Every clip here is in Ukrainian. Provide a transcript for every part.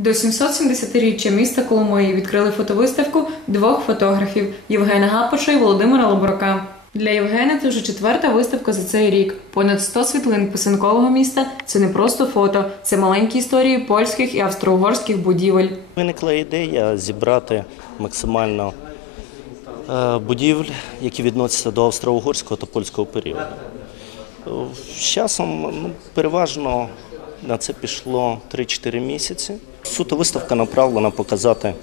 До 770-річчя міста Коломиї відкрили фотовиставку двох фотографів – Євгена Гапича і Володимира Лобурака. Для Євгена це вже четверта виставка за цей рік. Понад 100 світлин писанкового міста – це не просто фото, це маленькі історії польських і австро-угорських будівель. Виникла ідея зібрати максимально будівель, які відносяться до австро-угорського та польського періоду. З часом переважно на це пішло 3-4 місяці. Суто виставка направлена показати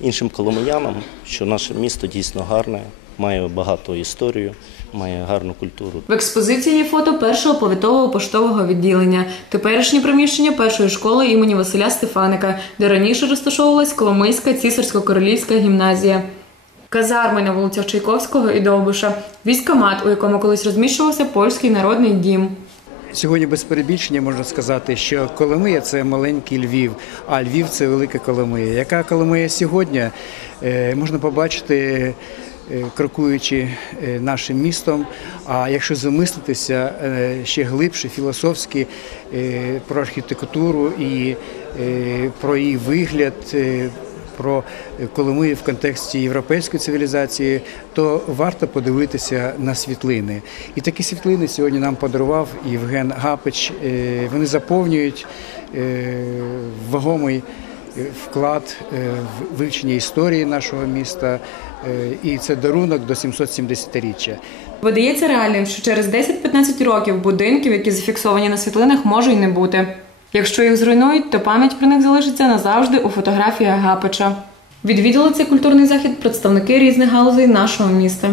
іншим коломиянам, що наше місто дійсно гарне, має багату історію, має гарну культуру. В експозиції є фото першого повітового поштового відділення, теперішнє приміщення першої школи імені Василя Стефаника, де раніше розташовувалась Коломийська цісарсько-королівська гімназія. Казарми на вулицях Чайковського і Довбуша, військкомат, у якому колись розміщувався Польський народний дім. Сьогодні без перебільшення можна сказати, що Коломия – це маленький Львів, а Львів – це велика Коломия. Яка Коломия сьогодні, можна побачити, крокуючи нашим містом, а якщо замислитися ще глибше, філософськи, про архітектуру і про її вигляд, про Коломию в контексті європейської цивілізації, то варто подивитися на світлини. І такі світлини сьогодні нам подарував Євген Гапич. Вони заповнюють вагомий вклад в вивчення історії нашого міста, і це дарунок до 770-річчя. Видається реальним, що через 10-15 років будинків, які зафіксовані на світлинах, може й не бути. Якщо їх зруйнують, то пам'ять про них залишиться назавжди у фотографіях Гапича. Відвідали цей культурний захід представники різних галузей нашого міста.